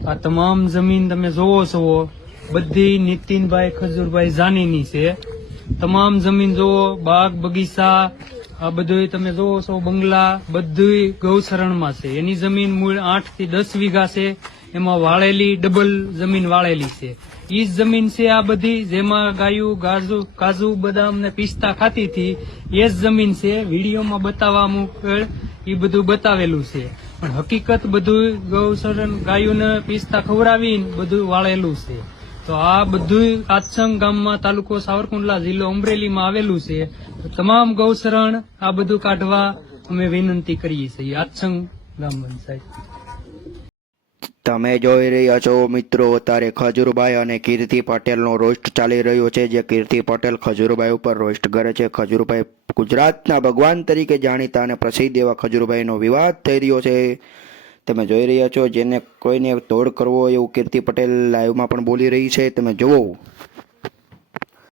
આ તમામ જમીન તમે જોવો છો બધી નીતિનભાઈ ખજૂરભાઈ જાનીની છે. તમામ જમીન જોવો, બાગ બગીચા, આ બધું તમે જોવો છો, બંગલા બધું ગૌશરણમાં છે. એની જમીન મૂળ 8 થી 10 વીઘા છે. એમાં વાળેલી ડબલ જમીન વાળેલી છે. ઈ જ જમીન છે આ બધી, જેમાં ગાયું કાજુ બદામ ને પિસ્તા ખાતી હતી. એ જ જમીન છે. વિડીયોમાં બતાવવા મુકેલ એ બધું બતાવેલું છે, પણ હકીકત બધું ગૌશરણ ગાયોને પિસ્તા ખવડાવીને બધું વાળેલું છે. તો આ બધું આત્સંગ ગામમાં, તાલુકો સાવરકુંડલા, જિલ્લો અમરેલીમાં આવેલું છે. તમામ ગૌશરણ આ બધું કાઢવા અમે વિનંતી કરીએ છીએ આત્સંગ ગામ પંચાયત. તમે જોઈ રહ્યા છો મિત્રો, અત્યારે ખજૂરભાઈ અને કીર્તિ પટેલનો રોસ્ટ ચાલી રહ્યો છે. જે કીર્તિ પટેલ ખજૂરભાઈ ઉપર રોસ્ટ કરે છે. ખજૂરભાઈ ગુજરાતના ભગવાન તરીકે જાણીતા અને પ્રસિદ્ધ એવા ખજૂરભાઈનો વિવાદ થઈ રહ્યો છે. તમે જોઈ રહ્યા છો, જેને કોઈને તોડ કરવો એવું કીર્તિ પટેલ લાઈવમાં પણ બોલી રહી છે. તમે જુઓ.